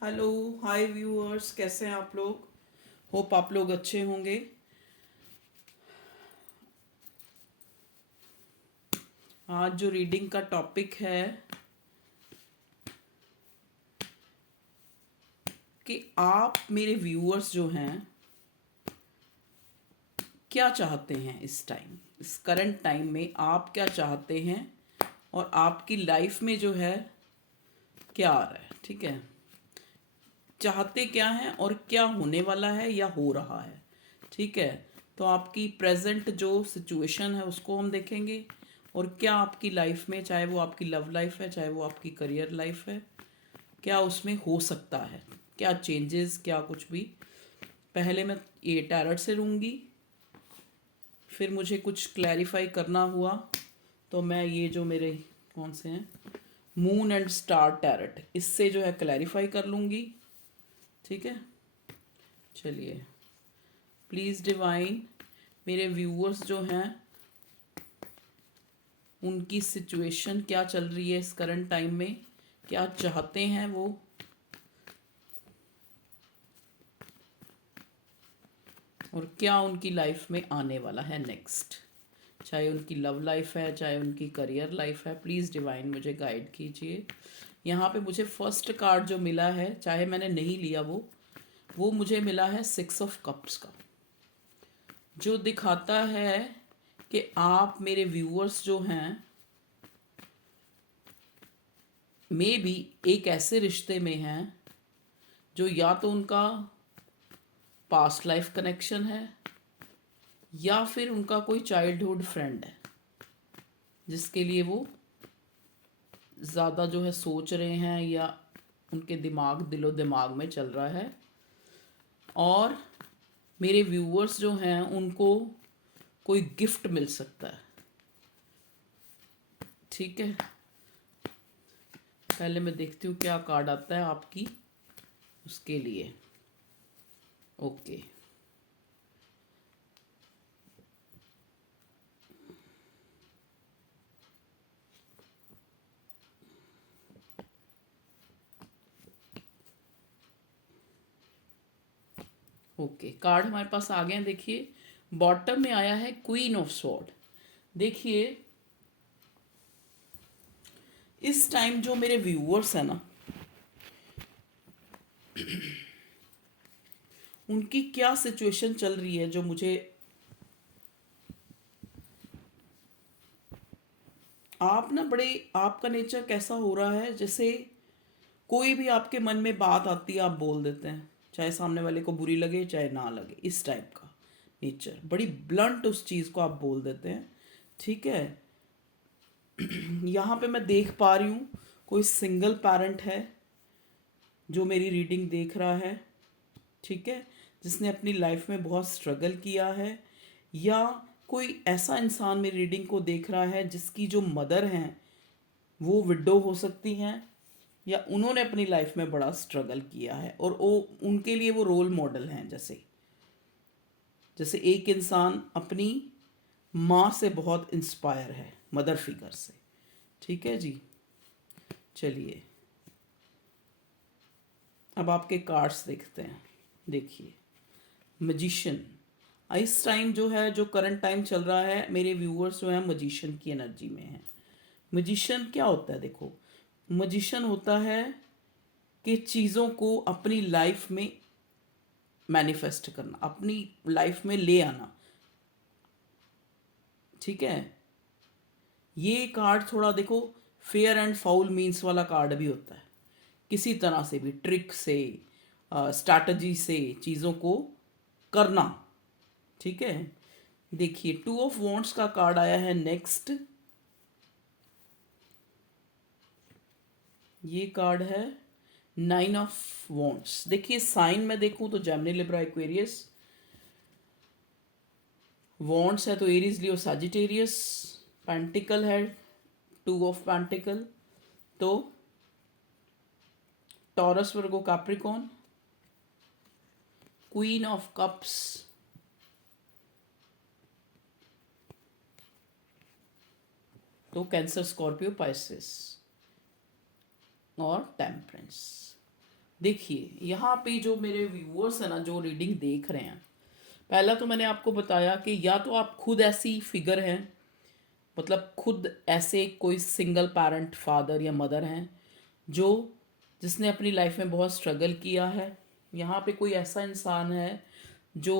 Hello. हाय viewers, कैसे हैं आप लोग? होप आप लोग अच्छे होंगे। आज जो रीडिंग का टॉपिक है कि आप मेरे व्यूअर्स जो हैं क्या चाहते हैं इस टाइम, इस करंट टाइम में आप क्या चाहते हैं और आपकी लाइफ में जो है क्या आ रहा है। ठीक है, चाहते क्या हैं और क्या होने वाला है या हो रहा है। ठीक है, तो आपकी प्रेजेंट जो सिचुएशन है उसको हम देखेंगे और क्या आपकी लाइफ में, चाहे वो आपकी लव लाइफ है चाहे वो आपकी करियर लाइफ है, क्या उसमें हो सकता है, क्या चेंजेस, क्या कुछ भी। पहले मैं ये टैरट से लूँगी, फिर मुझे कुछ क्लैरिफाई करना हुआ तो मैं ये जो मेरे कौन से हैं, मून एंड स्टार टैरट, इससे जो है क्लैरिफाई कर लूँगी। ठीक है, चलिए। प्लीज़ डिवाइन, मेरे व्यूअर्स जो हैं उनकी सिचुएशन क्या चल रही है इस करंट टाइम में, क्या चाहते हैं वो, और क्या उनकी लाइफ में आने वाला है नेक्स्ट, चाहे उनकी लव लाइफ है चाहे उनकी करियर लाइफ है। प्लीज़ डिवाइन मुझे गाइड कीजिए। यहाँ पे मुझे फर्स्ट कार्ड जो मिला है, चाहे मैंने नहीं लिया वो मुझे मिला है 6 ऑफ कप्स का, जो दिखाता है कि आप मेरे व्यूअर्स जो हैं मे बी एक ऐसे रिश्ते में हैं जो या तो उनका पास्ट लाइफ कनेक्शन है या फिर उनका कोई चाइल्डहुड फ्रेंड है जिसके लिए वो ज़्यादा जो है सोच रहे हैं या उनके दिलो दिमाग में चल रहा है। और मेरे व्यूअर्स जो हैं उनको कोई गिफ्ट मिल सकता है। ठीक है, पहले मैं देखती हूँ क्या कार्ड आता है आपकी उसके लिए। ओके, ओके, कार्ड हमारे पास आ गए हैं। देखिए, बॉटम में आया है क्वीन ऑफ स्वॉर्ड। देखिए, इस टाइम जो मेरे व्यूअर्स हैं ना, उनकी क्या सिचुएशन चल रही है, जो मुझे, आप ना बड़े, आपका नेचर कैसा हो रहा है, जैसे कोई भी आपके मन में बात आती है आप बोल देते हैं, चाहे सामने वाले को बुरी लगे चाहे ना लगे। इस टाइप का नेचर, बड़ी ब्लंट उस चीज़ को आप बोल देते हैं। ठीक है, यहाँ पे मैं देख पा रही हूँ कोई सिंगल पेरेंट है जो मेरी रीडिंग देख रहा है। ठीक है, जिसने अपनी लाइफ में बहुत स्ट्रगल किया है, या कोई ऐसा इंसान मेरी रीडिंग को देख रहा है जिसकी जो मदर हैं वो विडो हो सकती हैं, या उन्होंने अपनी लाइफ में बड़ा स्ट्रगल किया है और वो, उनके लिए वो रोल मॉडल हैं। जैसे जैसे एक इंसान अपनी माँ से बहुत इंस्पायर है, मदर फिगर से। ठीक है जी, चलिए अब आपके कार्ड्स देखते हैं। देखिए, मजिशियन, इस टाइम जो है, जो करंट टाइम चल रहा है, मेरे व्यूअर्स जो हैं मजिशियन की एनर्जी में हैं। मजिशियन क्या होता है? देखो, मजिशियन होता है कि चीज़ों को अपनी लाइफ में मैनिफेस्ट करना, अपनी लाइफ में ले आना। ठीक है, ये कार्ड थोड़ा देखो, फेयर एंड फाउल मीन्स वाला कार्ड भी होता है। किसी तरह से भी, ट्रिक से, स्ट्रैटेजी से चीज़ों को करना। ठीक है, देखिए 2 ऑफ वॉन्ड्स का कार्ड आया है नेक्स्ट। ये कार्ड है 9 ऑफ वॉन्ड्स। देखिए, साइन में देखूं तो जेमिनी, लिब्रा, एक्वेरियस। वॉन्ड्स है तो एरीज, लियो, सजिटेरियस। पेंटिकल है 2 ऑफ पेंटिकल तो taurus, Virgo, Capricorn. Queen of cups तो कैंसर, स्कॉर्पियो, पाइसेस और टेम्परेंस। देखिए यहाँ पे जो मेरे व्यूअर्स हैं ना, जो रीडिंग देख रहे हैं, पहला तो मैंने आपको बताया कि या तो आप खुद ऐसी फिगर हैं, मतलब खुद ऐसे कोई सिंगल पेरेंट फादर या मदर हैं जो जिसने अपनी लाइफ में बहुत स्ट्रगल किया है। यहाँ पे कोई ऐसा इंसान है जो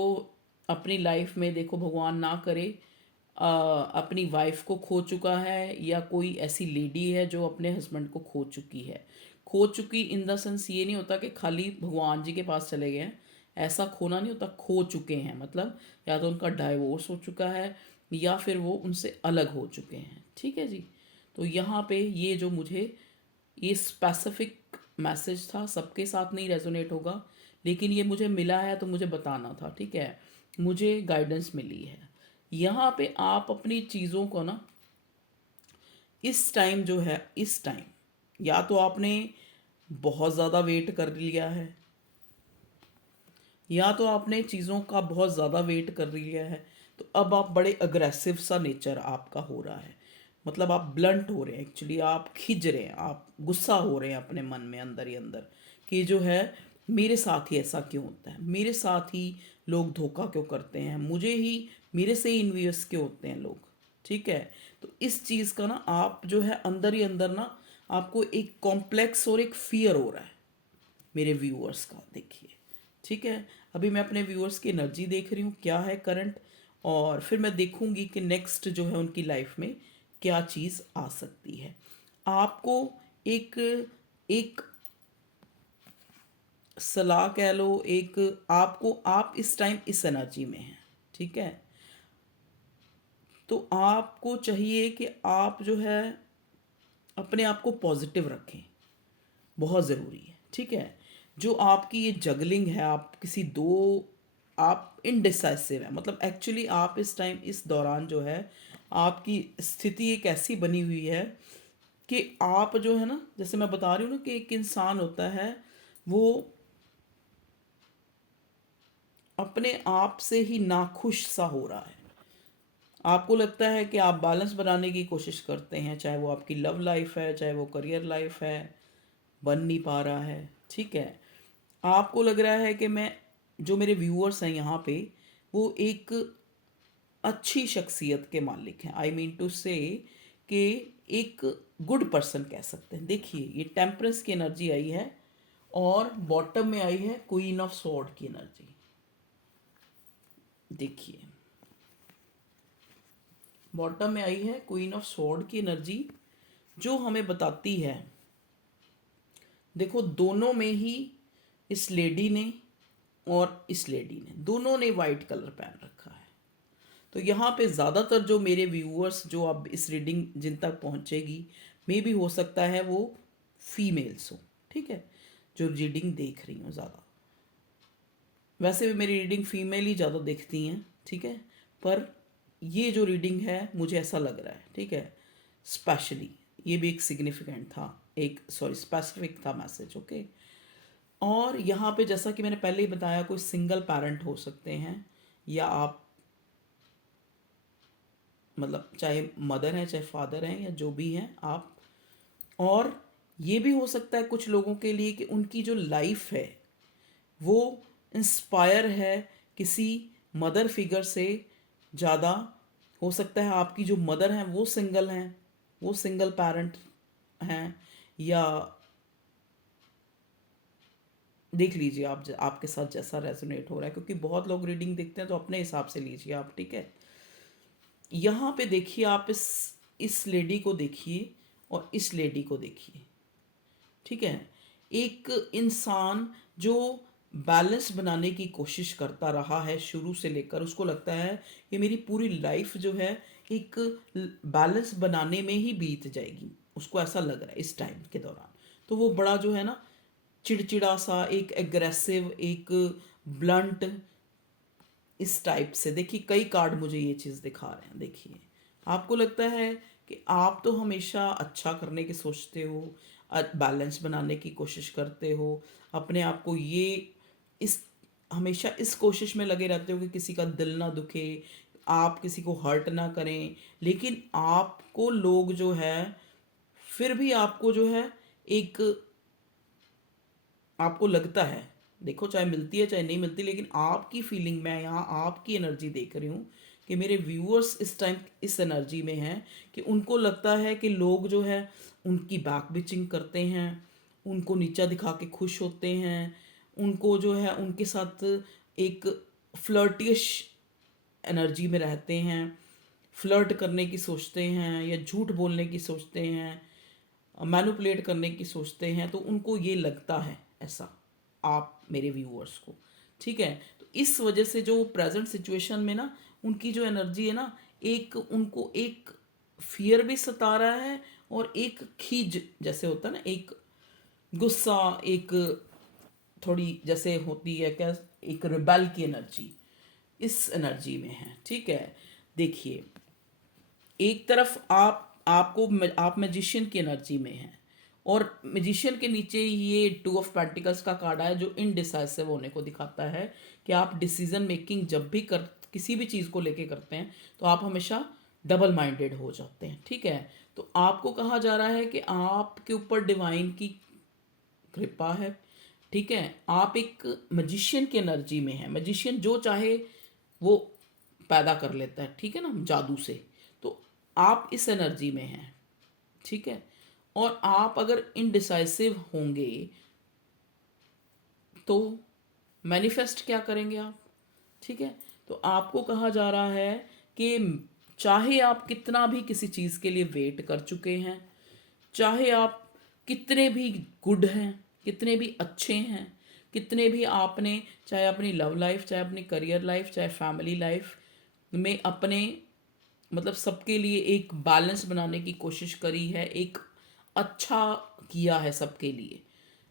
अपनी लाइफ में, देखो भगवान ना करे, अपनी वाइफ को खो चुका है, या कोई ऐसी लेडी है जो अपने हस्बैंड को खो चुकी है। खो चुकी इन द सेंस ये नहीं होता कि खाली भगवान जी के पास चले गए हैं, ऐसा खोना नहीं होता। खो चुके हैं मतलब या तो उनका डाइवोर्स हो चुका है या फिर वो उनसे अलग हो चुके हैं, ठीक है जी। तो यहाँ पे ये जो मुझे ये स्पेसिफिक मैसेज था, सबके साथ नहीं रेजोनेट होगा, लेकिन ये मुझे मिला है तो मुझे बताना था, ठीक है। मुझे गाइडेंस मिली है। यहाँ पे आप अपनी चीज़ों को ना इस टाइम जो है, इस टाइम या तो आपने बहुत ज़्यादा वेट कर लिया है, या तो आपने चीज़ों का बहुत ज़्यादा वेट कर लिया है, तो अब आप बड़े अग्रेसिव सा नेचर आपका हो रहा है। मतलब आप ब्लंट हो रहे हैं, एक्चुअली आप खिंच रहे हैं, आप गुस्सा हो रहे हैं अपने मन में अंदर ही अंदर कि जो है मेरे साथ ही ऐसा क्यों होता है, मेरे साथ ही लोग धोखा क्यों करते हैं, मुझे ही, मेरे से ही इन्वियस क्यों होते हैं लोग, ठीक है। तो इस चीज़ का ना आप जो है अंदर ही अंदर ना आपको एक कॉम्प्लेक्स और एक फियर हो रहा है मेरे व्यूअर्स का, देखिए, ठीक है। अभी मैं अपने व्यूअर्स की एनर्जी देख रही हूँ क्या है करंट, और फिर मैं देखूंगी कि नेक्स्ट जो है उनकी लाइफ में क्या चीज़ आ सकती है। आपको एक एक सलाह कह लो, एक आपको, आप इस टाइम इस एनर्जी में हैं, ठीक है। तो आपको चाहिए कि आप जो है अपने आप को पॉजिटिव रखें, बहुत ज़रूरी है, ठीक है। जो आपकी ये जगलिंग है, आप किसी दो, आप इनडिसाइसिव है, मतलब एक्चुअली आप इस टाइम, इस दौरान जो है आपकी स्थिति एक ऐसी बनी हुई है कि आप जो है ना, जैसे मैं बता रही हूँ ना कि एक इंसान होता है वो अपने आप से ही नाखुश सा हो रहा है। आपको लगता है कि आप बैलेंस बनाने की कोशिश करते हैं, चाहे वो आपकी लव लाइफ है, चाहे वो करियर लाइफ है, बन नहीं पा रहा है, ठीक है। आपको लग रहा है कि मैं, जो मेरे व्यूअर्स हैं यहाँ पे, वो एक अच्छी शख्सियत के मालिक हैं, आई मीन टू से कि एक गुड पर्सन कह सकते हैं। देखिए ये टेम्परेंस की एनर्जी आई है और बॉटम में आई है क्वीन ऑफ स्वॉर्ड की एनर्जी। देखिए बॉटम में आई है क्वीन ऑफ स्वॉर्ड की एनर्जी, जो हमें बताती है, देखो दोनों में ही, इस लेडी ने और इस लेडी ने, दोनों ने वाइट कलर पहन रखा है। तो यहाँ पे ज़्यादातर जो मेरे व्यूअर्स, जो अब इस रीडिंग जिन तक पहुँचेगी, मे भी हो सकता है वो फीमेल्स हो, ठीक है, जो रीडिंग देख रही हूँ ज़्यादा। वैसे भी मेरी रीडिंग फीमेल ही ज़्यादा देखती हैं, ठीक है, पर ये जो रीडिंग है मुझे ऐसा लग रहा है, ठीक है, स्पेशली ये भी एक सिग्निफिकेंट था, एक सॉरी स्पेसिफिक था मैसेज, ओके। और यहाँ पे जैसा कि मैंने पहले ही बताया, कोई सिंगल पेरेंट हो सकते हैं, या आप मतलब चाहे मदर हैं चाहे फादर हैं या जो भी हैं आप। और ये भी हो सकता है कुछ लोगों के लिए कि उनकी जो लाइफ है वो इंस्पायर है किसी मदर फिगर से ज़्यादा। हो सकता है आपकी जो मदर हैं वो सिंगल हैं, वो सिंगल पेरेंट हैं, या देख लीजिए आप, आपके साथ जैसा रेजोनेट हो रहा है, क्योंकि बहुत लोग रीडिंग देखते हैं तो अपने हिसाब से लीजिए आप, ठीक है। यहाँ पे देखिए आप इस लेडी को देखिए और इस लेडी को देखिए, ठीक है। एक इंसान जो बैलेंस बनाने की कोशिश करता रहा है शुरू से लेकर, उसको लगता है कि मेरी पूरी लाइफ जो है एक बैलेंस बनाने में ही बीत जाएगी, उसको ऐसा लग रहा है इस टाइम के दौरान। तो वो बड़ा जो है ना चिड़चिड़ा सा, एक एग्रेसिव, एक ब्लंट, इस टाइप से, देखिए कई कार्ड मुझे ये चीज़ दिखा रहे हैं। देखिए आपको लगता है कि आप तो हमेशा अच्छा करने की सोचते हो, बैलेंस बनाने की कोशिश करते हो, अपने आप को ये, इस, हमेशा इस कोशिश में लगे रहते हो कि किसी का दिल ना दुखे, आप किसी को हर्ट ना करें, लेकिन आपको लोग जो है, फिर भी आपको जो है एक आपको लगता है, देखो चाहे मिलती है चाहे नहीं मिलती, लेकिन आपकी फीलिंग, मैं यहाँ आपकी एनर्जी देख रही हूँ कि मेरे व्यूअर्स इस टाइम इस एनर्जी में हैं कि उनको लगता है कि लोग जो है उनकी बैक बिचिंग करते हैं, उनको नीचा दिखा के खुश होते हैं, उनको जो है उनके साथ एक फ्लर्टिश एनर्जी में रहते हैं, फ्लर्ट करने की सोचते हैं या झूठ बोलने की सोचते हैं, मैनिपुलेट करने की सोचते हैं, तो उनको ये लगता है ऐसा, आप मेरे व्यूअर्स को, ठीक है। तो इस वजह से जो प्रेजेंट सिचुएशन में ना उनकी जो एनर्जी है ना, एक उनको एक फियर भी सता रहा है और एक खीज जैसे होता है ना, एक गुस्सा, एक थोड़ी जैसे होती है क्या, एक रिबेल की एनर्जी इस एनर्जी में है, ठीक है। देखिए, एक तरफ आप मैजिशियन की एनर्जी में हैं, और मैजिशियन के नीचे ये 2 ऑफ पेंटिकल्स का कार्ड है जो इनडिसाइसिव होने को दिखाता है कि आप डिसीजन मेकिंग जब भी कर किसी भी चीज़ को लेके करते हैं तो आप हमेशा डबल माइंडेड हो जाते हैं, ठीक है। तो आपको कहा जा रहा है कि आपके ऊपर डिवाइन की कृपा है, ठीक है। आप एक मैजिशियन की एनर्जी में है, मैजिशियन जो चाहे वो पैदा कर लेता है, ठीक है ना, जादू से। तो आप इस एनर्जी में हैं, ठीक है। और आप अगर इनडिसाइसिव होंगे तो मैनिफेस्ट क्या करेंगे आप, ठीक है। तो आपको कहा जा रहा है कि चाहे आप कितना भी किसी चीज़ के लिए वेट कर चुके हैं, चाहे आप कितने भी गुड हैं, कितने भी अच्छे हैं, कितने भी आपने चाहे अपनी लव लाइफ, चाहे अपनी करियर लाइफ, चाहे फैमिली लाइफ में अपने मतलब सबके लिए एक बैलेंस बनाने की कोशिश करी है, एक अच्छा किया है सबके लिए,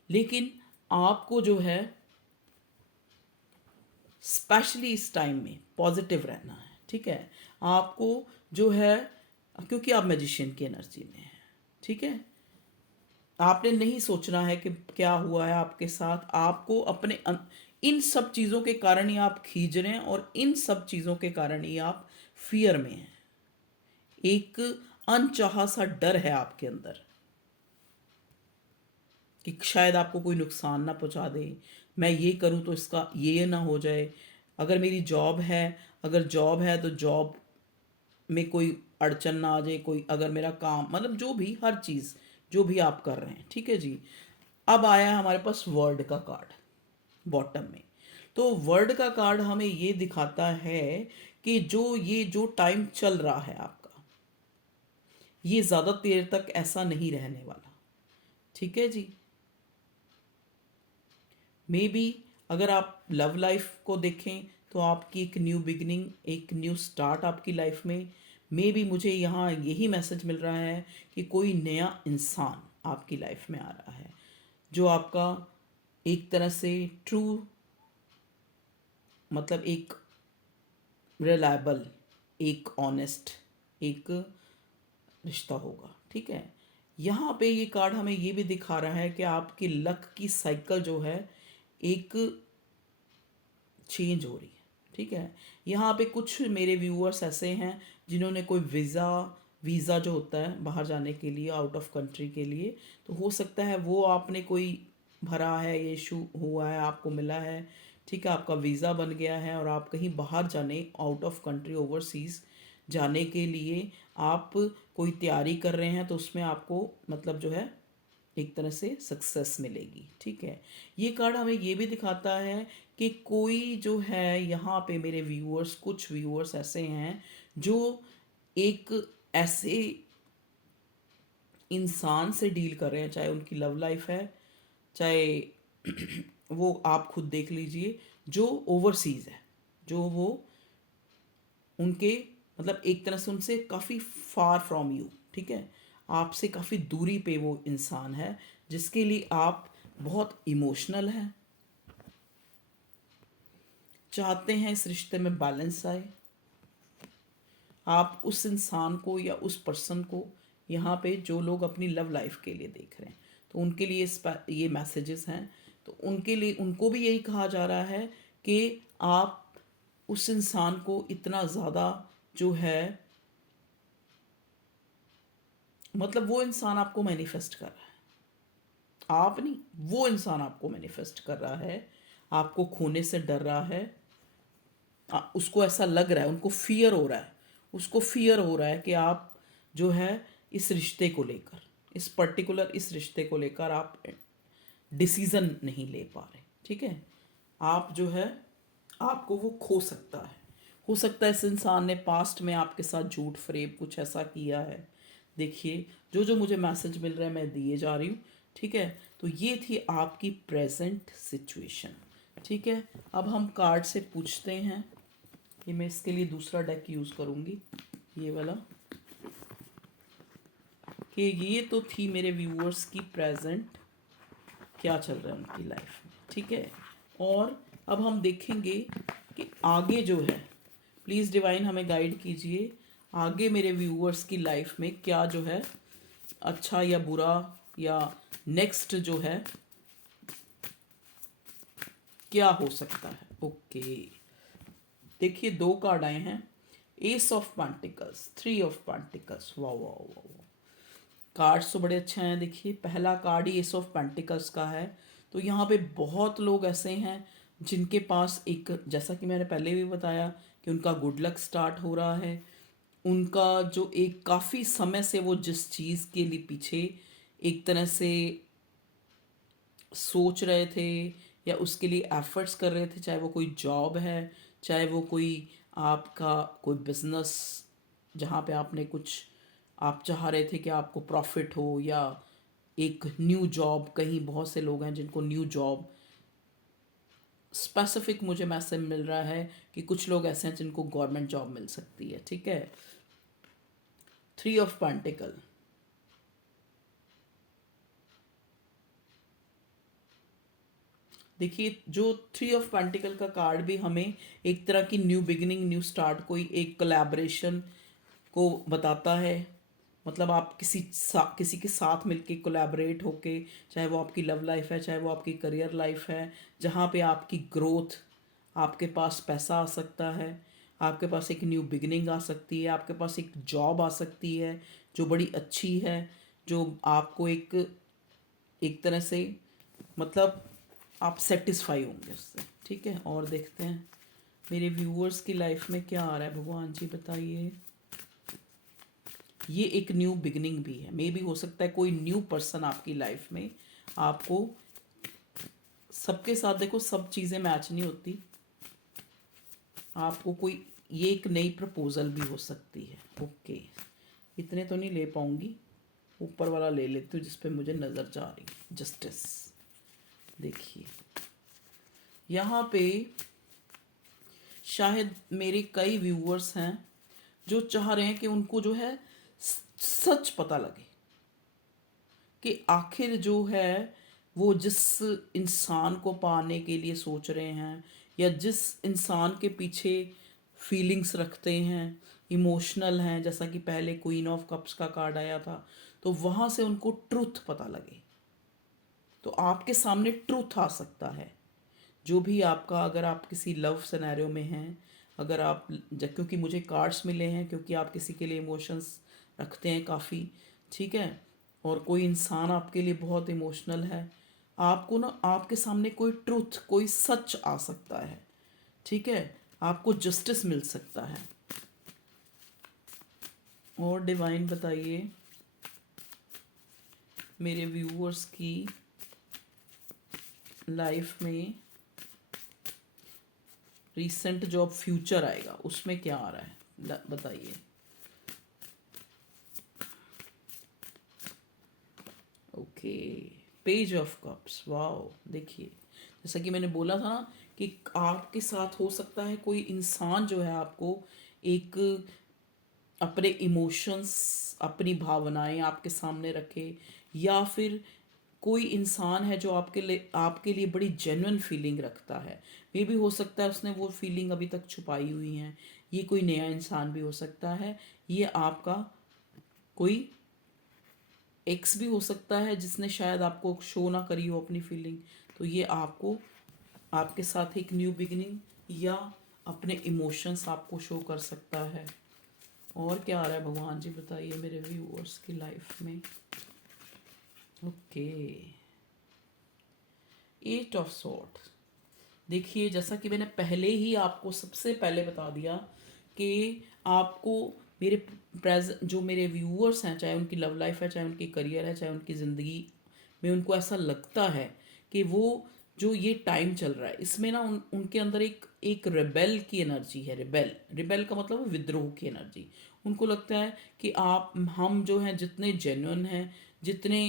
लेकिन आपको जो है स्पेशली इस टाइम में पॉजिटिव रहना है, ठीक है। आपको जो है, क्योंकि आप मैजिशियन की एनर्जी में हैं, ठीक है, आपने नहीं सोचना है कि क्या हुआ है आपके साथ, आपको अपने इन सब चीज़ों के कारण ही आप खींच रहे हैं, और इन सब चीज़ों के कारण ही आप फियर में हैं। एक अनचाहा सा डर है आपके अंदर कि शायद आपको कोई नुकसान ना पहुंचा दे, मैं ये करूं तो इसका ये ना हो जाए, अगर मेरी जॉब है, अगर जॉब है तो जॉब में कोई अड़चन ना आ जाए, कोई अगर मेरा काम मतलब जो भी हर चीज़ जो भी आप कर रहे हैं, ठीक है जी। अब आया है हमारे पास वर्ड का कार्ड बॉटम में। तो वर्ड का कार्ड हमें ये दिखाता है कि जो टाइम चल रहा है आपका, ये ज़्यादा देर तक ऐसा नहीं रहने वाला, ठीक है जी। मे बी अगर आप लव लाइफ को देखें तो आपकी एक न्यू बिगनिंग, एक न्यू स्टार्ट आपकी लाइफ में, मे बी मुझे यहाँ यही मैसेज मिल रहा है कि कोई नया इंसान आपकी लाइफ में आ रहा है जो आपका एक तरह से ट्रू मतलब एक रिलायबल, एक ऑनेस्ट एक रिश्ता होगा, ठीक है। यहाँ पे ये कार्ड हमें ये भी दिखा रहा है कि आपकी लक की साइकिल जो है एक चेंज हो रही है, ठीक है। यहाँ पे कुछ मेरे व्यूअर्स ऐसे हैं जिन्होंने कोई वीज़ा जो होता है बाहर जाने के लिए, आउट ऑफ कंट्री के लिए, तो हो सकता है वो आपने कोई भरा है, ये इशू हुआ है, आपको मिला है, ठीक है, आपका वीज़ा बन गया है और आप कहीं बाहर जाने, आउट ऑफ कंट्री, ओवरसीज़ जाने के लिए आप कोई तैयारी कर रहे हैं, तो उसमें आपको मतलब जो है एक तरह से सक्सेस मिलेगी, ठीक है। ये कार्ड हमें ये भी दिखाता है कि कोई जो है यहाँ पे मेरे व्यूअर्स, कुछ व्यूअर्स ऐसे हैं जो एक ऐसे इंसान से डील कर रहे हैं, चाहे उनकी लव लाइफ है, चाहे वो आप खुद देख लीजिए, जो ओवरसीज़ है, जो वो उनके मतलब एक तरह से उनसे काफ़ी फार फ्रॉम यू, ठीक है, आपसे काफ़ी दूरी पे वो इंसान है जिसके लिए आप बहुत इमोशनल हैं, चाहते हैं इस रिश्ते में बैलेंस आए। आप उस इंसान को या उस पर्सन को यहाँ पे जो लोग अपनी लव लाइफ के लिए देख रहे हैं, तो उनके लिए ये मैसेजेस हैं। तो उनके लिए उनको भी यही कहा जा रहा है कि आप उस इंसान को इतना ज़्यादा जो है मतलब वो इंसान आपको मैनिफेस्ट कर रहा है, आप नहीं, वो इंसान आपको मैनिफेस्ट कर रहा है, आपको खोने से डर रहा है। उसको ऐसा लग रहा है, उनको फियर हो रहा है, उसको फियर हो रहा है कि आप जो है इस रिश्ते को लेकर, इस पर्टिकुलर इस रिश्ते को लेकर आप डिसीजन नहीं ले पा रहे। ठीक है, आप जो है आपको वो खो सकता है। हो सकता है इस इंसान ने पास्ट में आपके साथ झूठ फरेब कुछ ऐसा किया है। देखिए, जो जो मुझे मैसेज मिल रहा है मैं दिए जा रही हूँ। ठीक है, तो ये थी आपकी प्रेजेंट सिचुएशन। ठीक है, अब हम कार्ड से पूछते हैं। ये मैं इसके लिए दूसरा डेक यूज़ करूँगी, ये वाला, कि ये तो थी मेरे व्यूअर्स की प्रेजेंट, क्या चल रहा है उनकी लाइफ में। ठीक है, और अब हम देखेंगे कि आगे जो है, प्लीज़ डिवाइन हमें गाइड कीजिए, आगे मेरे व्यूअर्स की लाइफ में क्या जो है अच्छा या बुरा, या नेक्स्ट जो है क्या हो सकता है। ओके, देखिए दो कार्ड आए हैं, S of pentacles, three of pentacles. वाह वाह वाह वाह, कार्ड्स तो बड़े अच्छे हैं। देखिए पहला card he S of pentacles का है। तो यहाँ पे बहुत लोग ऐसे हैं जिनके पास एक, जैसा कि मैंने पहले भी बताया कि उनका गुड लक स्टार्ट हो रहा है। उनका जो एक काफ़ी समय से वो जिस चीज़ के लिए पीछे एक तरह से सोच रहे थे या उसके लिए एफर्ट्स कर रहे थे, चाहे वो कोई जॉब है, चाहे वो कोई आपका कोई बिजनेस जहाँ पे आपने कुछ आप चाह रहे थे कि आपको प्रॉफिट हो, या एक न्यू जॉब, कहीं बहुत से लोग हैं जिनको न्यू जॉब स्पेसिफिक मुझे मैसेज मिल रहा है कि कुछ लोग ऐसे हैं जिनको गवर्नमेंट जॉब मिल सकती है। ठीक है, थ्री ऑफ पेंटिकल, देखिए जो थ्री ऑफ पेंटिकल का कार्ड भी हमें एक तरह की न्यू बिगिनिंग, न्यू स्टार्ट, कोई एक कोलैबोरेशन को बताता है। मतलब आप किसी के साथ मिलके कोलैबोरेट होके, चाहे वो आपकी लव लाइफ है, चाहे वो आपकी करियर लाइफ है, जहाँ पे आपकी ग्रोथ, आपके पास पैसा आ सकता है, आपके पास एक न्यू बिगिनिंग आ सकती है, आपके पास एक जॉब आ सकती है जो बड़ी अच्छी है, जो आपको एक एक तरह से, मतलब आप सेटिस्फाई होंगे उससे। ठीक है, और देखते हैं मेरे व्यूअर्स की लाइफ में क्या आ रहा है, भगवान जी बताइए। ये एक न्यू बिगिनिंग भी है, मे भी हो सकता है कोई न्यू पर्सन आपकी लाइफ में, आपको सबके साथ, देखो सब चीज़ें मैच नहीं होती, आपको कोई ये एक नई प्रपोजल भी हो सकती है। ओके, इतने तो नहीं ले पाऊंगी, ऊपर वाला ले लेती हूँ जिस पे मुझे नज़र जा रही है, जस्टिस। देखिए यहाँ पे शायद मेरे कई व्यूअर्स हैं जो चाह रहे हैं कि उनको जो है सच पता लगे कि आखिर जो है वो जिस इंसान को पाने के लिए सोच रहे हैं, या जिस इंसान के पीछे फीलिंग्स रखते हैं, इमोशनल हैं, जैसा कि पहले क्वीन ऑफ कप्स का कार्ड आया था, तो वहाँ से उनको ट्रुथ पता लगे। तो आपके सामने ट्रुथ आ सकता है, जो भी आपका, अगर आप किसी लव सिनेरियो में हैं, अगर आप क्योंकि मुझे कार्ड्स मिले हैं, क्योंकि आप किसी के लिए इमोशंस रखते हैं काफ़ी। ठीक है, और कोई इंसान आपके लिए बहुत इमोशनल है, आपको ना आपके सामने कोई ट्रुथ, कोई सच आ सकता है। ठीक है, आपको जस्टिस मिल सकता है। और डिवाइन बताइए मेरे व्यूअर्स की लाइफ में रिसेंट जो अब फ्यूचर आएगा उसमें क्या आ रहा है, बताइए। Okay, page of cups, wow. देखिए जैसा कि मैंने बोला था ना कि आपके साथ हो सकता है कोई इंसान जो है आपको एक अपने इमोशंस, अपनी भावनाएं आपके सामने रखे, या फिर कोई इंसान है जो आपके लिए बड़ी जेन्युइन फीलिंग रखता है। मे भी हो सकता है उसने वो फीलिंग अभी तक छुपाई हुई है, ये कोई नया इंसान भी हो सकता है, ये आपका कोई एक्स भी हो सकता है जिसने शायद आपको शो ना करी हो अपनी फीलिंग। तो ये आपको आपके साथ एक न्यू बिगिनिंग या अपने इमोशंस आपको शो कर सकता है। और क्या आ रहा है भगवान जी बताइए मेरे व्यूअर्स की लाइफ में। Okay, eight of sword. देखिए जैसा कि मैंने पहले ही आपको सबसे पहले बता दिया कि आपको मेरे जो मेरे व्यूअर्स हैं, चाहे उनकी लव लाइफ है, चाहे उनकी करियर है, चाहे उनकी ज़िंदगी में उनको ऐसा लगता है कि वो जो ये टाइम चल रहा है इसमें ना उनके अंदर एक रिबेल की एनर्जी है। रिबेल का मतलब है विद्रोह की एनर्जी। उनको लगता है कि हम जो हैं जितने जेन्युइन हैं, जितने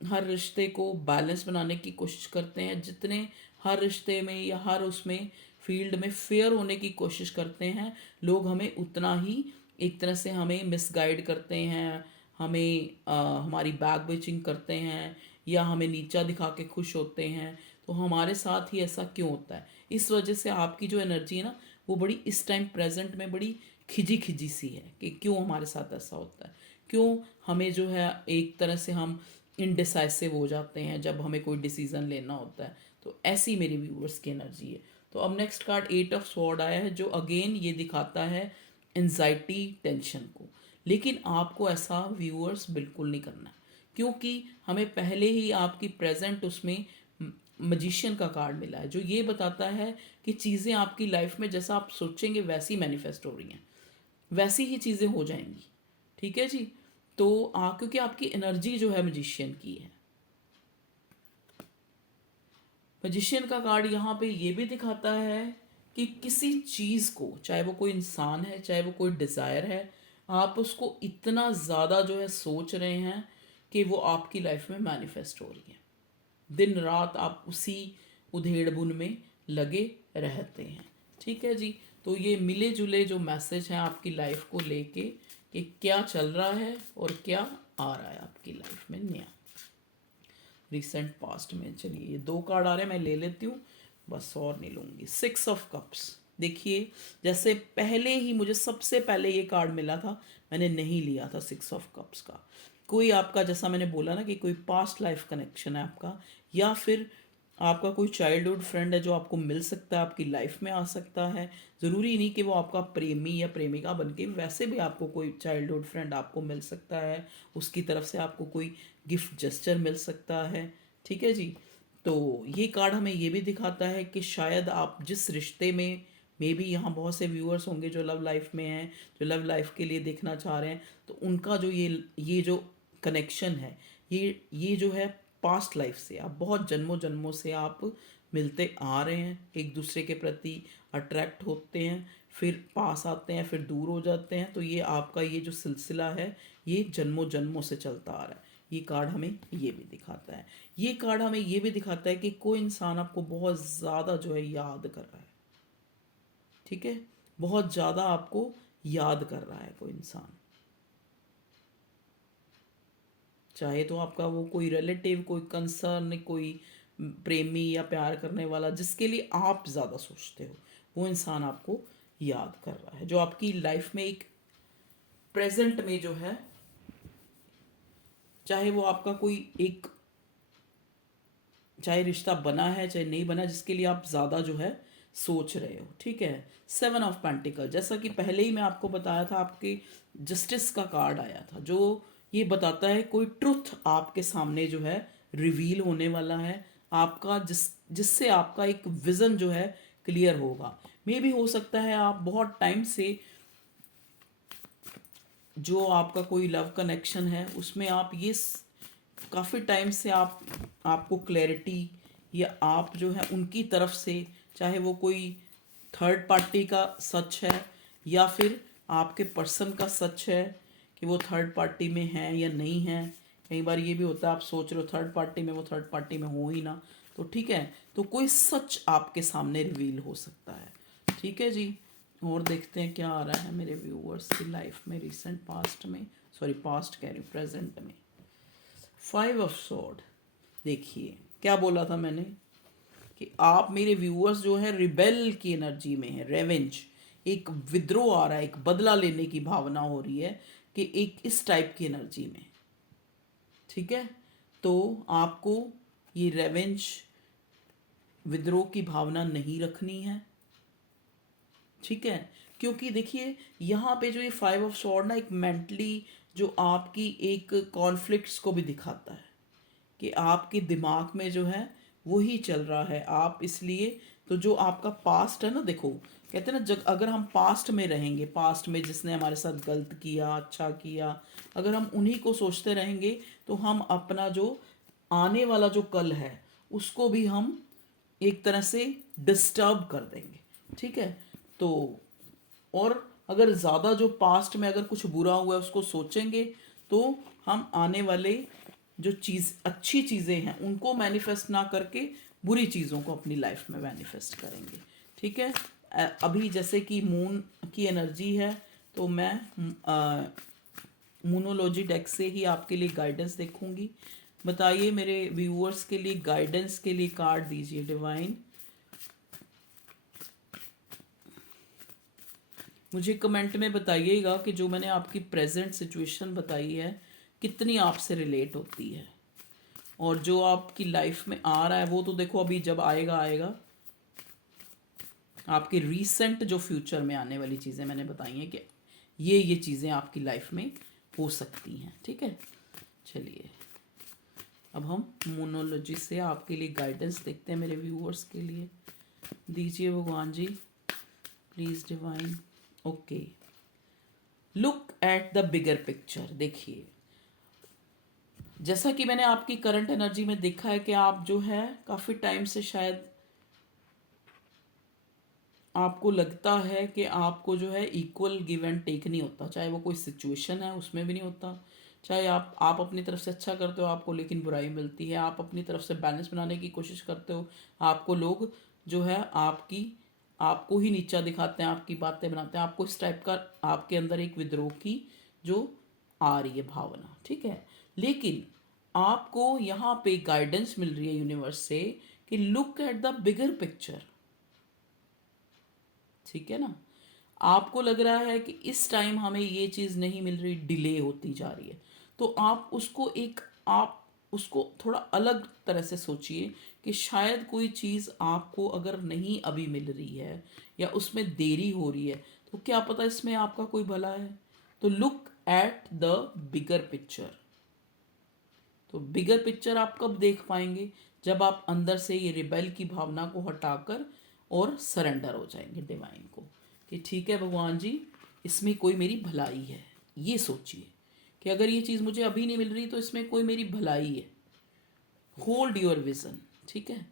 हर रिश्ते को बैलेंस बनाने की कोशिश करते हैं, जितने हर रिश्ते में या हर उसमें फील्ड में फेयर होने की कोशिश करते हैं, लोग हमें उतना ही एक तरह से हमें मिसगाइड करते हैं, हमें हमारी बैक बिचिंग करते हैं या हमें नीचा दिखा के खुश होते हैं। तो हमारे साथ ही ऐसा क्यों होता है? इस वजह से आपकी जो एनर्जी है ना वो बड़ी इस टाइम प्रेजेंट में बड़ी खिजी खिजी सी है कि क्यों हमारे साथ ऐसा होता है, क्यों हमें जो है एक तरह से हम इनडिसाइसिव हो जाते हैं जब हमें कोई डिसीज़न लेना होता है। तो ऐसी मेरी व्यूअर्स की एनर्जी है। तो अब next card eight of sword आया है जो अगेन ये दिखाता है एंजाइटी, टेंशन को। लेकिन आपको ऐसा व्यूअर्स बिल्कुल नहीं करना, क्योंकि हमें पहले ही आपकी प्रेजेंट उसमें मजिशियन का कार्ड मिला है जो ये बताता है कि चीज़ें आपकी लाइफ में जैसा आप सोचेंगे वैसी मैनिफेस्ट हो रही हैं, वैसी ही चीज़ें हो जाएंगी। ठीक है जी। तो क्योंकि आपकी एनर्जी जो है मजिशियन की है। मजिशियन का कार्ड यहाँ पे ये भी दिखाता है कि किसी चीज़ को, चाहे वो कोई इंसान है, चाहे वो कोई डिज़ायर है, आप उसको इतना ज़्यादा जो है सोच रहे हैं कि वो आपकी लाइफ में मैनिफेस्ट हो रही है। दिन रात आप उसी उधेड़ बुन में लगे रहते हैं। ठीक है जी। तो ये मिले जुले जो मैसेज हैं आपकी लाइफ को लेके कि क्या चल रहा है और क्या आ रहा है आपकी लाइफ में नया रिसेंट पास्ट में। चलिए ये दो कार्ड आ रहे हैं, मैं ले लेती हूँ, बस और नहीं लूँगी। Six of cups. देखिए जैसे पहले ही मुझे सबसे पहले ये कार्ड मिला था, मैंने नहीं लिया था सिक्स ऑफ कप्स का। कोई आपका, जैसा मैंने बोला ना कि कोई पास्ट लाइफ कनेक्शन है आपका, या फिर आपका कोई चाइल्डहुड फ्रेंड है जो आपको मिल सकता है, आपकी लाइफ में आ सकता है। ज़रूरी नहीं कि वो आपका प्रेमी या प्रेमिका बन के, वैसे भी आपको कोई चाइल्डहुड फ्रेंड आपको मिल सकता है, उसकी तरफ से आपको कोई गिफ्ट जेस्चर मिल सकता है। ठीक है जी। तो ये कार्ड हमें ये भी दिखाता है कि शायद आप जिस रिश्ते में, मे बी यहाँ बहुत से व्यूअर्स होंगे जो लव लाइफ में हैं, जो लव लाइफ के लिए देखना चाह रहे हैं, तो उनका जो ये जो कनेक्शन है, ये जो है पास्ट लाइफ से, आप बहुत जन्मों जन्मों से आप मिलते आ रहे हैं, एक दूसरे के प्रति अट्रैक्ट होते हैं, फिर पास आते हैं, फिर दूर हो जाते हैं। तो ये आपका ये जो सिलसिला है ये जन्मों जन्मों से चलता आ रहा है। ये कार्ड हमें ये भी दिखाता है। ये कार्ड हमें ये भी दिखाता है कि कोई इंसान आपको बहुत ज़्यादा जो है याद कर रहा है। ठीक है, बहुत ज़्यादा आपको याद कर रहा है कोई इंसान, चाहे तो आपका वो कोई रिलेटिव, कोई कंसर्न, कोई प्रेमी या प्यार करने वाला जिसके लिए आप ज़्यादा सोचते हो, वो इंसान आपको याद कर रहा है, जो आपकी लाइफ में एक प्रेजेंट में जो है, चाहे वो आपका कोई एक, चाहे रिश्ता बना है चाहे नहीं बना, जिसके लिए आप ज़्यादा जो है सोच रहे हो। ठीक है। सेवन ऑफ पेंटिकल, जैसा कि पहले ही मैं आपको बताया था, आपके जस्टिस का कार्ड आया था जो ये बताता है कोई ट्रुथ आपके सामने जो है रिवील होने वाला है, आपका जिससे आपका एक विज़न जो है क्लियर होगा। मे भी हो सकता है आप बहुत टाइम से जो आपका कोई लव कनेक्शन है उसमें आप ये काफ़ी टाइम से आपको क्लैरिटी, या आप जो है उनकी तरफ से, चाहे वो कोई थर्ड पार्टी का सच है या फिर आपके पर्सन का सच है कि वो थर्ड पार्टी में है या नहीं है। कई बार ये भी होता है आप सोच रहे हो थर्ड पार्टी में, वो थर्ड पार्टी में हो ही ना। तो ठीक है, तो कोई सच आपके सामने रिवील हो सकता है। ठीक है जी। और देखते हैं क्या आ रहा है मेरे व्यूअर्स की लाइफ में रिसेंट पास्ट में, सॉरी पास्ट कह रही हूँ, प्रेजेंट में। Five of sword. देखिए क्या बोला था मैंने कि आप मेरे व्यूअर्स जो है रिबेल की एनर्जी में है, रेवेंज, एक विद्रोह आ रहा है, एक बदला लेने की भावना हो रही है कि एक इस टाइप की एनर्जी में। ठीक है। तो आपको ये रेवेंज, विद्रोह की भावना नहीं रखनी है। ठीक है। क्योंकि देखिए यहाँ पे जो ये फाइव ऑफ सॉर्ड ना, एक मेंटली जो आपकी एक कॉन्फ्लिक्ट्स को भी दिखाता है कि आपके दिमाग में जो है वही चल रहा है। आप इसलिए तो जो आपका पास्ट है ना, देखो कहते हैं ना, जब अगर हम पास्ट में रहेंगे, पास्ट में जिसने हमारे साथ गलत किया, अच्छा किया, अगर हम उन्हीं को सोचते रहेंगे तो हम अपना जो आने वाला जो कल है उसको भी हम एक तरह से डिस्टर्ब कर देंगे। ठीक है। तो और अगर ज़्यादा जो पास्ट में अगर कुछ बुरा हुआ है उसको सोचेंगे तो हम आने वाले जो चीज़ अच्छी चीज़ें हैं उनको मैनिफेस्ट ना करके बुरी चीज़ों को अपनी लाइफ में मैनिफेस्ट करेंगे। ठीक है। अभी जैसे कि मून की एनर्जी है तो मैं मूनोलॉजी डेक से ही आपके लिए गाइडेंस देखूंगी। बताइए मेरे व्यूअर्स के लिए गाइडेंस के लिए कार्ड दीजिए डिवाइन। मुझे कमेंट में बताइएगा कि जो मैंने आपकी प्रेजेंट सिचुएशन बताई है कितनी आपसे रिलेट होती है, और जो आपकी लाइफ में आ रहा है वो तो देखो अभी जब आएगा आएगा। आपके रीसेंट जो फ्यूचर में आने वाली चीज़ें मैंने बताई हैं कि ये चीज़ें आपकी लाइफ में हो सकती हैं। ठीक है। चलिए अब हम मोनोलॉजी से आपके लिए गाइडेंस देखते हैं मेरे व्यूअर्स के लिए। दीजिए भगवान जी please divine. Okay, look at the bigger picture. देखिए जैसा कि मैंने आपकी करंट एनर्जी में देखा है कि आप जो है काफ़ी टाइम से शायद आपको लगता है कि आपको जो है इक्वल गिव एंड टेक नहीं होता, चाहे वो कोई सिचुएशन है उसमें भी नहीं होता, चाहे आप अपनी तरफ से अच्छा करते हो आपको लेकिन बुराई मिलती है, आप अपनी तरफ से बैलेंस बनाने की कोशिश करते हो आपको लोग जो है आपको ही नीचा दिखाते हैं, आपकी बातें बनाते हैं, आपको इस टाइप का आपके अंदर एक विद्रोह की जो आ रही है भावना। ठीक है। लेकिन आपको यहाँ पे गाइडेंस मिल रही है यूनिवर्स से कि look at the bigger picture. ठीक है ना। आपको लग रहा है कि इस टाइम हमें ये चीज़ नहीं मिल रही, डिले होती जा रही है, तो आप उसको थोड़ा अलग तरह से सोचिए कि शायद कोई चीज़ आपको अगर नहीं अभी मिल रही है या उसमें देरी हो रही है तो क्या पता इसमें आपका कोई भला है। तो look at the bigger picture. तो बिगर पिक्चर आप कब देख पाएंगे, जब आप अंदर से ये रिबेल की भावना को हटाकर और सरेंडर हो जाएंगे डिवाइन को कि ठीक है भगवान जी इसमें कोई मेरी भलाई है। ये सोचिए कि अगर ये चीज़ मुझे अभी नहीं मिल रही तो इसमें कोई मेरी भलाई है। Hold your vision. ठीक है।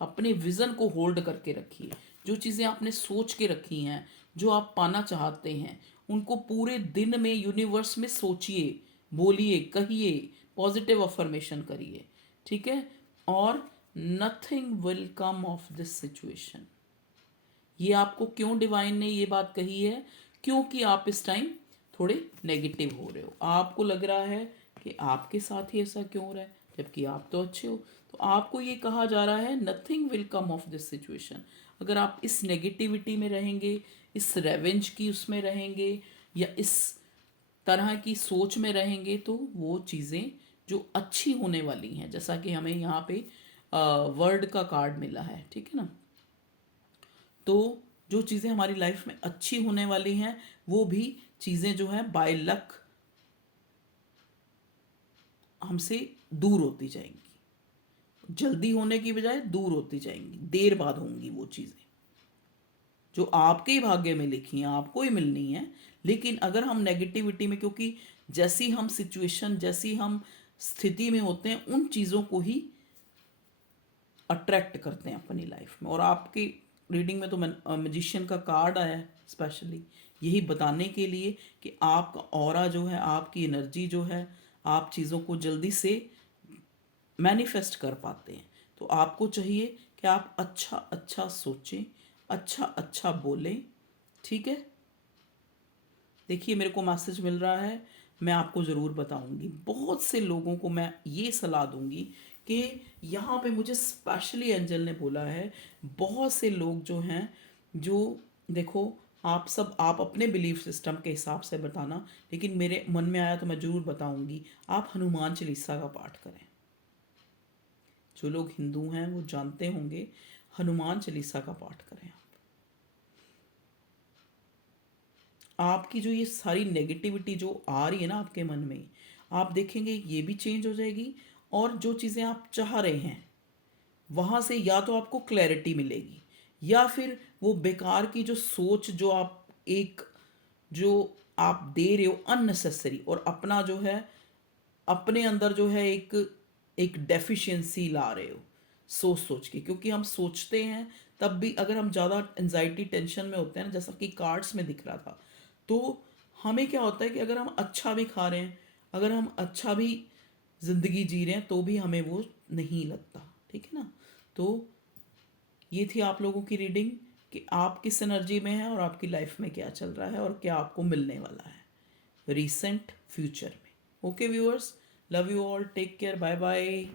अपने विज़न को होल्ड करके रखिए। जो चीज़ें आपने सोच के रखी हैं, जो आप पाना चाहते हैं, उनको पूरे दिन में यूनिवर्स में सोचिए, बोलिए, कहिए, पॉजिटिव अफर्मेशन करिए। ठीक है। और nothing will come of this situation. ये आपको क्यों डिवाइन ने ये बात कही है, क्योंकि आप इस टाइम थोड़े नेगेटिव हो रहे हो। आपको लग रहा है कि आपके साथ ही ऐसा क्यों हो रहा है जबकि आप तो अच्छे हो। तो आपको ये कहा जा रहा है nothing will come of this situation. अगर आप इस नेगेटिविटी में रहेंगे, इस रेवेंज की उसमें रहेंगे या इस तरह की सोच में रहेंगे तो वो चीज़ें जो अच्छी होने वाली हैं, जैसा कि हमें यहाँ पे वर्ड का कार्ड मिला है। ठीक है ना। तो जो चीज़ें हमारी लाइफ में अच्छी होने वाली हैं वो भी चीज़ें जो हैं बाय लक हमसे दूर होती जाएंगी, जल्दी होने की बजाय दूर होती जाएंगी, देर बाद होंगी वो चीज़ें जो आपके ही भाग्य में लिखी हैं, आपको ही मिलनी है। लेकिन अगर हम नेगेटिविटी में, क्योंकि जैसी हम सिचुएशन, जैसी हम स्थिति में होते हैं उन चीज़ों को ही अट्रैक्ट करते हैं अपनी लाइफ में। और आपकी रीडिंग में तो मैजिशियन का कार्ड आया है स्पेशली यही बताने के लिए कि आपका ऑरा जो है, आपकी एनर्जी जो है, आप चीज़ों को जल्दी से मैनिफेस्ट कर पाते हैं। तो आपको चाहिए कि आप अच्छा अच्छा सोचें, अच्छा अच्छा बोलें। ठीक है। देखिए मेरे को मैसेज मिल रहा है, मैं आपको ज़रूर बताऊंगी। बहुत से लोगों को मैं ये सलाह दूंगी कि यहाँ पे मुझे स्पेशली एंजल ने बोला है, बहुत से लोग जो हैं, जो देखो आप अपने बिलीफ सिस्टम के हिसाब से बताना, लेकिन मेरे मन में आया तो मैं ज़रूर बताऊंगी। आप हनुमान चालीसा का पाठ करें। जो लोग हिंदू हैं वो जानते होंगे, हनुमान चालीसा का पाठ करें। आपकी जो ये सारी नेगेटिविटी जो आ रही है ना आपके मन में, आप देखेंगे ये भी चेंज हो जाएगी। और जो चीज़ें आप चाह रहे हैं वहाँ से या तो आपको क्लैरिटी मिलेगी, या फिर वो बेकार की जो सोच जो आप दे रहे हो अननेसेसरी, और अपना जो है अपने अंदर जो है एक डेफिशिएंसी ला रहे हो सोच सोच के। क्योंकि हम सोचते हैं तब भी, अगर हम ज़्यादा एनजाइटी टेंशन में होते हैं ना, जैसा कि कार्ड्स में दिख रहा था, तो हमें क्या होता है कि अगर हम अच्छा भी खा रहे हैं, अगर हम अच्छा भी ज़िंदगी जी रहे हैं, तो भी हमें वो नहीं लगता। ठीक है ना। तो ये थी आप लोगों की रीडिंग कि आप किस एनर्जी में हैं और आपकी लाइफ में क्या चल रहा है और क्या आपको मिलने वाला है रीसेंट फ्यूचर में। Okay viewers, love you all, take care, bye bye.